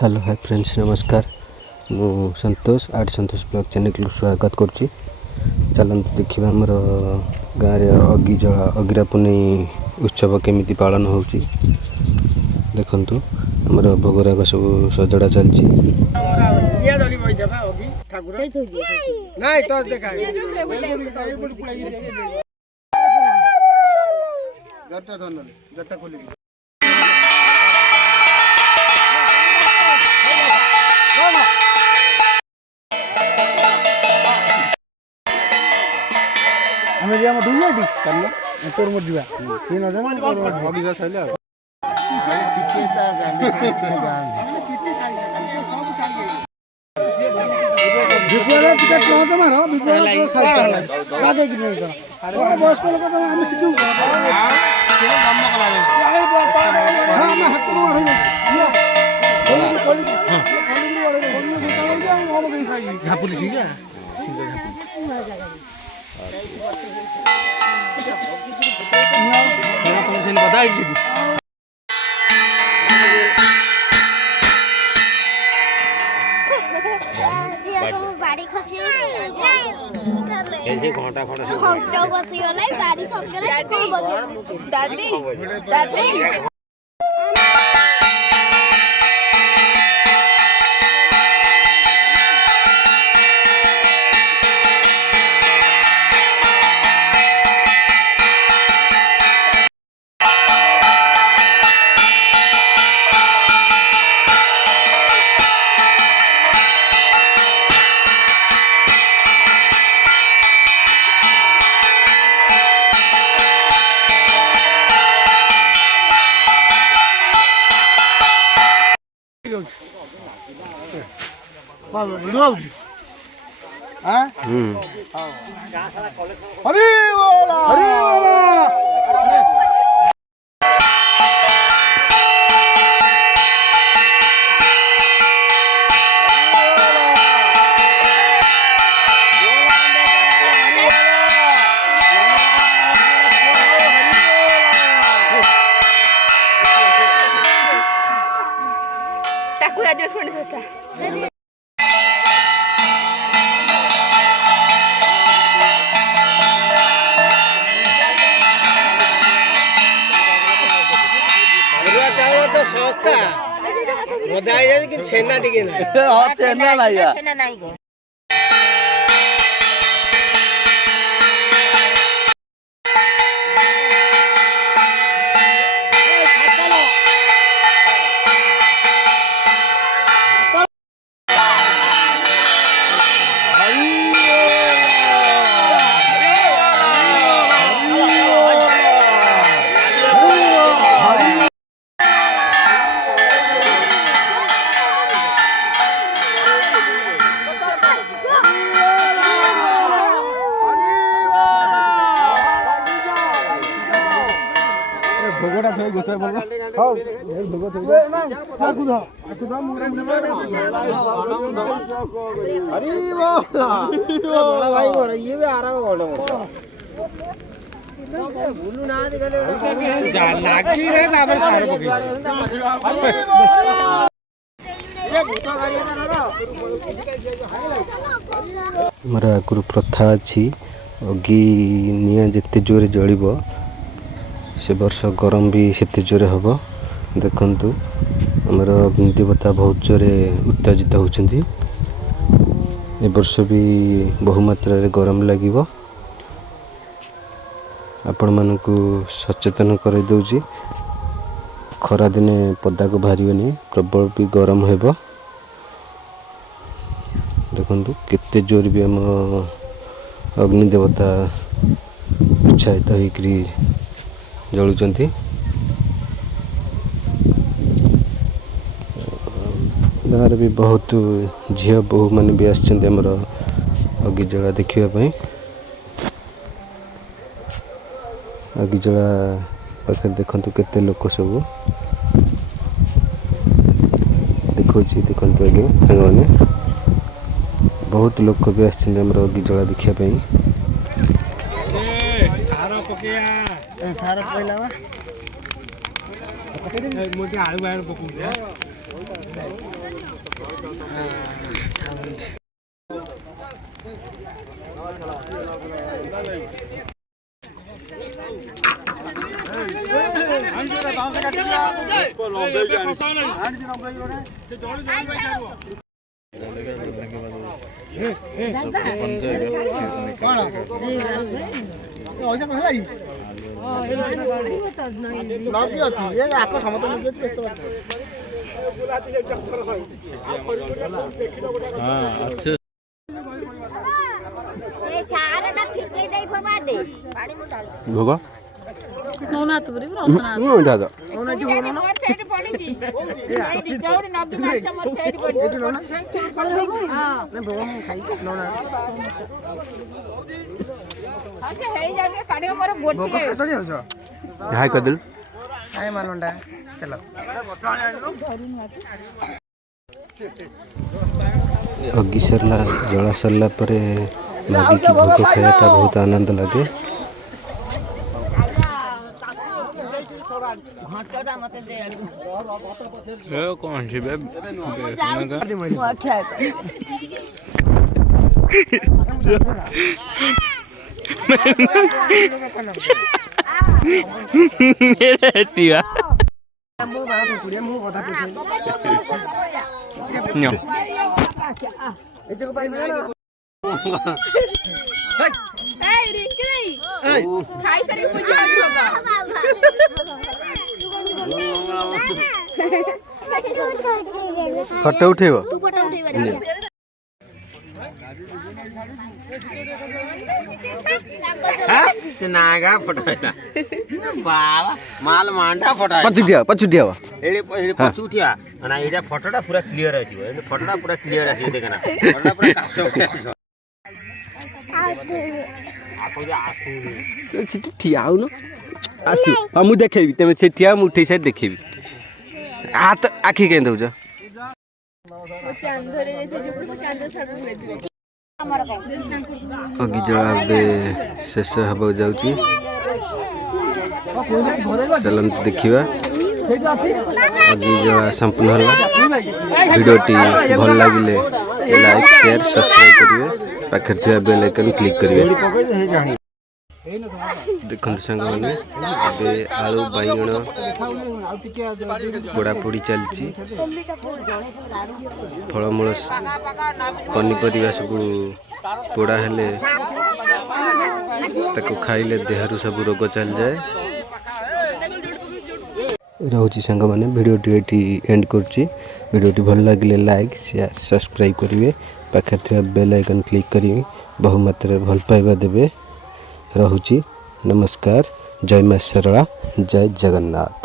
Hello hi friends नमस्कार मु संतोष art संतोष blog channel स्वागत करुच्ची। चलते देखा आमर गाँव में अगिरा पुनई उत्सव केमी पालन हो देखु आमर भोगराग सब सजड़ा चलती हमें जे हम दुइया डी करना तोर मर जीवा तीन हजार में तोर मर होगी जा सले बिपुआरे टिकट पहुंच मारो बिपुआरे तो साइड का दे कि नहीं अरे बॉस को लगा तो हम सिद्धू के काम में करा ले हां मैं हाथ में उड़ा दिया क्वालिटी हां क्वालिटी झापुली सीधा सीधा झापुली बाड़ी खसी घंटा बसी गले बाड़ी खस गले कोन बजे दादी अरे वाला टाकू आजो फोन होता सस्ता बधाई जाए कि छेना टिके ना हां छेना लाया छेना नहीं गो भोगोटा थई गोते बोल हां ए भोगो थई नहीं आकु दा मुरा अरे वाह बड़ा भाई हो रहा ये भी आ रहा है गोल्ड भूलू ना दिखले जानना की रे दाबर पार पकी ये भूता गाड़ी ना ना हमारा गुरु प्रथा अच्छी अगी निया जिते जोरे जलिब से वर्ष गरम भी सेते जोरे हम देखु आमर अग्नि देवता बहुत जोरे उत्तेजित होती ए वर्ष भी बहुमात्रा गरम लगे आपण मानक सचेतन कर दौची खरा दिने पदा को बाहरनी प्रबल भी गरम हेब देखु केते जोर भी आम अग्नि देवता उत्साहित होकर जलुचंती गाँव भी बहुत झील बहु मैंने भी आमर अगिजला देखापी अगिजला पाखे देखु केते लोक सब देखा देखु आगे मैंने बहुत लोक भी आमर अगिजला देखापी सारा पहिला मोटे आलू बाहर पकू ଭୋଗ ହାଇ କରିଦେଲୁ ଅଗି ସରିଲା ଜଳା ସରିଲା ପରେ ମାଗିକି ଭୋଗ ଖାଇବାଟା ବହୁତ ଆନନ୍ଦ ଲାଗେ। ଫଟୋ ଉଠେଇବ ପଛୁଟିଆ ଫଟୋଟା ପୁରା କ୍ଲିୟର ଆସିବ ଫଟୋଟା ପୁରା କ୍ଲିୟର ଆସିବ ଦେଖନା ସେଠି ଠିଆ ହଉନ ଆସିବ ହଁ ମୁଁ ଦେଖେଇବି ତମେ ସେ ଠିଆ ମୁଁ ଉଠେଇ ସାରି ଦେଖେଇବି ହାତ ଆଖି କେମିତି ଦଉଛ ଅଗି ଜଳା ଏବେ ଶେଷ ହେବାକୁ ଯାଉଛି ଚାଲନ୍ତୁ ଦେଖିବା ଅଗି ଜଳା ସମ୍ପୂର୍ଣ୍ଣ ହେଲା ଭିଡ଼ିଓଟି ଭଲ ଲାଗିଲେ ଲାଇକ୍ ସେୟାର ସବସ୍କ୍ରାଇବ୍ କରିବେ ପାଖରେ ଥିବା ବେଲ୍ ଆଇକନ୍ କ୍ଲିକ୍ କରିବେ। ଦେଖନ୍ତୁ ସାଙ୍ଗମାନେ ଏବେ ଆଳୁ ବାଇଗଣ ପୋଡ଼ାପୋଡ଼ି ଚାଲିଛି ଫଳମୂଳ ପନିପରିବା ସବୁ ପୋଡ଼ା ହେଲେ ତାକୁ ଖାଇଲେ ଦେହରୁ ସବୁ ରୋଗ ଚାଲିଯାଏ। ରହୁଛି ସାଙ୍ଗମାନେ ଭିଡ଼ିଓଟି ଏଠି ଏଣ୍ଡ କରୁଛି ଭିଡ଼ିଓଟି ଭଲ ଲାଗିଲେ ଲାଇକ୍ ସେୟାର ସବସ୍କ୍ରାଇବ୍ କରିବେ ପାଖରେ ଥିବା ବେଲ୍ ଆଇକନ୍ କ୍ଲିକ୍ କରିବେ ବହୁ ମାତ୍ରାରେ ଭଲ ପାଇବା ଦେବେ। ରହୁଛି ନମସ୍କାର ଜୟ ମା ଶାରଳା ଜୟ ଜଗନ୍ନାଥ।